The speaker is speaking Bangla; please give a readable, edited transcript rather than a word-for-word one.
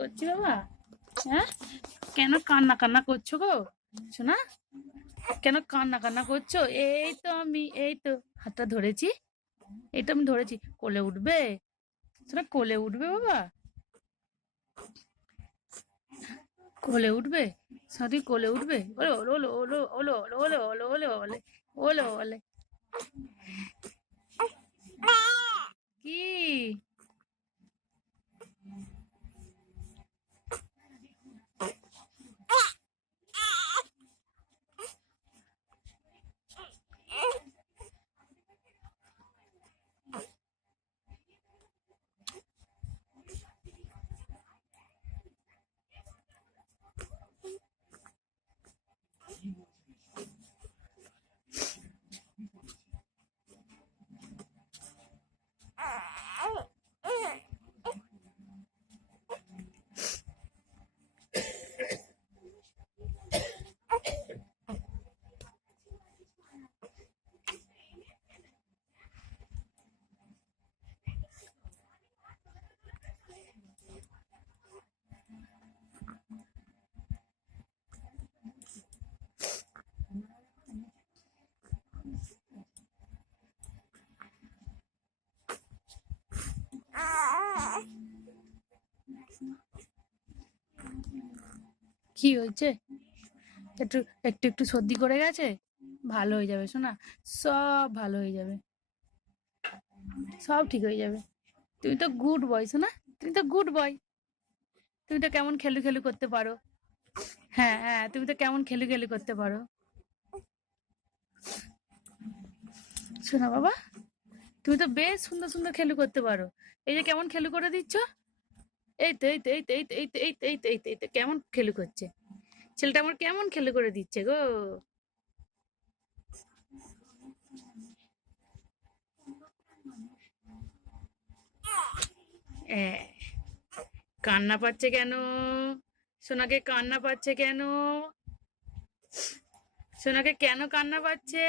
করছি বাবা? হ্যাঁ, কেন কান্না কান্না করছো গো শোনা? কেন কান্না কান্না করছো? এই তো হাতটা ধরেছি, এই তো আমি ধরেছি। কোলে উঠবে শোনা? কোলে উঠবে বাবা? কোলে উঠবে? সাথী কোলে উঠবে? ওলো ওলো ওলো ওলো ওলো ওলো ওলো ওলো ওলে ওলো ওলে। কি কি হয়েছে? একটু একটু একটু সর্দি করে গেছে, ভালো হয়ে যাবে শোনা, সব ভালো হয়ে যাবে, সব ঠিক হয়ে যাবে। তুমি তো গুড বয় শোনা, তুমি তো গুড বয়। তুমি তো কেমন খেলু খেলু করতে পারো। হ্যাঁ হ্যাঁ, তুমি তো কেমন খেলু খেলু করতে পারো শোনা বাবা। তুমি তো বেশ সুন্দর সুন্দর খেলু করতে পারো। এই যে কেমন খেলু করে দিচ্ছ, এই তো এই তো এই তো এই তো এই তো এই তো এই তো এই তো এই তো কেমন খেলু করছে ছেলেটা আমার, কেমন খেলু করে দিচ্ছে গো। আহ, কান্না পাচ্ছে কেন? সোনাকে কান্না পাচ্ছে কেন? সোনাকে কেন কান্না পাচ্ছে?